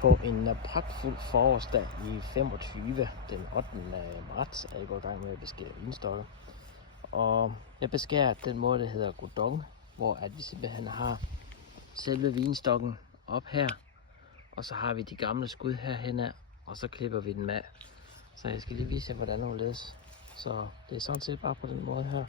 På en pragtfuld forårsdag i 25, den 8. marts, er jeg gået i gang med at beskære vinstokke. Og jeg beskærer den måde, der hedder godong, hvor at vi simpelthen har selve vinstokken op her, og så har vi de gamle skud herhen af, og så klipper vi den af. Så jeg skal lige vise jer, hvordan det læses. Så det er sådan set bare på den måde her.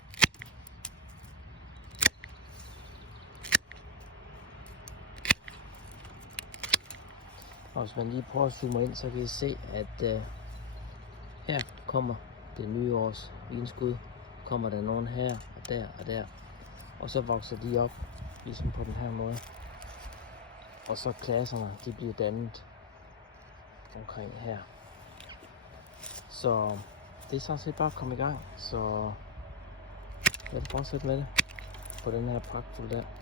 Og hvis man lige prøver at zoome ind, så kan I se, at her kommer det nye års vinskud. Kommer der nogen her og der og der. Og så vokser de op, ligesom på den her måde. Og så klasserne, de bliver dannet omkring her. Så det er sådan set bare at komme i gang. Så lad os fortsætte med det på den her pragtfulde dag.